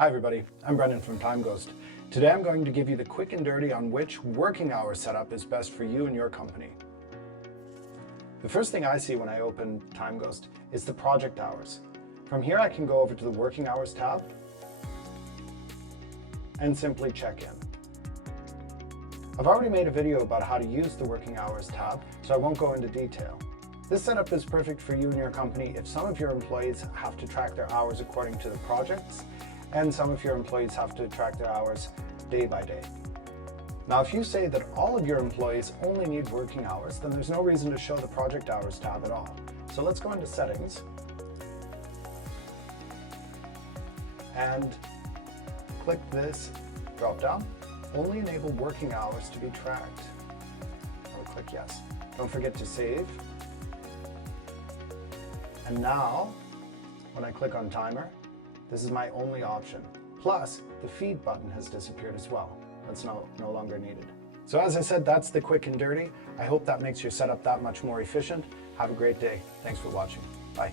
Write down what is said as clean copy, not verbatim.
Hi everybody, I'm Brendan from timeghost. Today I'm going to give you the quick and dirty on which working hour setup is best for you and your company. The first thing I see when I open timeghost is the project hours. From here I can go over to the working hours tab and simply check in. I've already made a video about how to use the working hours tab, so I won't go into detail. This setup is perfect for you and your company if some of your employees have to track their hours according to the projects, and some of your employees have to track their hours day by day. Now, if you say that all of your employees only need working hours, then there's no reason to show the project hours tab at all. So let's go into settings and click this drop down. Only enable working hours to be tracked. I'll click yes. Don't forget to save. And now, when I click on timer, this is my only option. Plus, the feed button has disappeared as well. That's no longer needed. So as I said, that's the quick and dirty. I hope that makes your setup that much more efficient. Have a great day. Thanks for watching. Bye.